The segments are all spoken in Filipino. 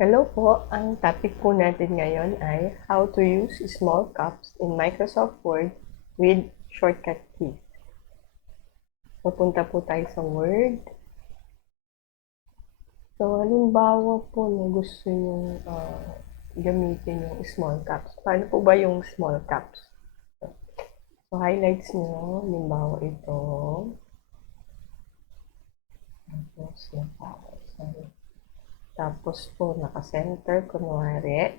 Hello po, ang topic po natin ngayon ay how to use small caps in Microsoft Word with shortcut keys. Pupunta po tayo sa Word. So, halimbawa po na gusto nyo gamitin yung small caps. Paano po ba yung small caps? So, highlights nyo, halimbawa ito. Tapos po, naka-center, kunwari.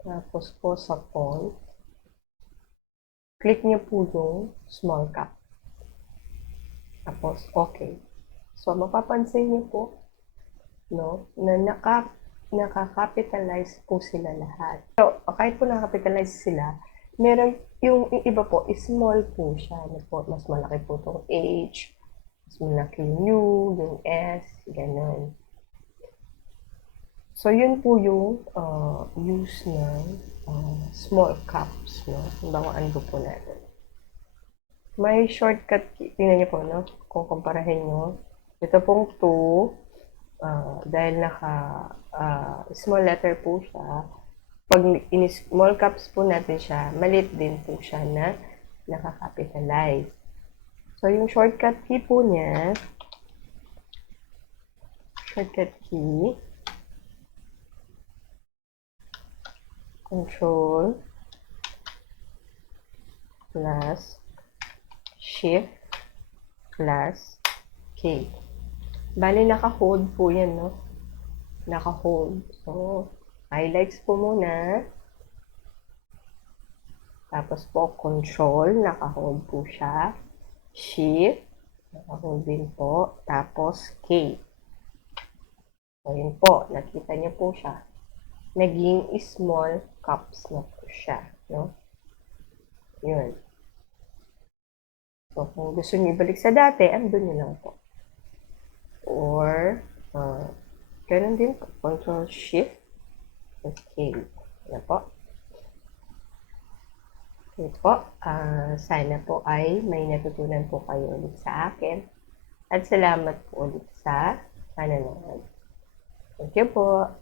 Tapos po sa font, click nyo po yung small cap. Tapos, okay. So, mapapansin nyo po, no, na nakakapitalize po sila lahat. So, kahit po nakakapitalize sila, meron yung iba po, small po siya. Mas malaki po itong H, mas malaki yung U, yung S, ganun. So, yun po yung use ng small caps, no? Bawaan po natin. May shortcut key. Tingnan niyo po, no? Kung kumparahin nyo. Ito pong 2, dahil naka small letter po siya, pag in-small caps po natin siya, maliit din po siya na nakakapitalize. So, yung shortcut key po niya, Control plus Shift plus K. Bali, naka-hold po yan, no? Naka-hold. So, highlights po muna. Tapos po, Control, naka-hold po siya. Shift, naka-hold din po. Tapos, K. So, yun po. Nakita niyo po siya. Naging small caps na po siya, no? Yun. So, kung gusto niyo ibalik sa dati, andun nyo lang po. Or, ganun din po. Control Shift. Okay. Yan po. Okay po. Sana po ay may natutunan po kayo ulit sa akin. At salamat po ulit sa panonood. Thank you po.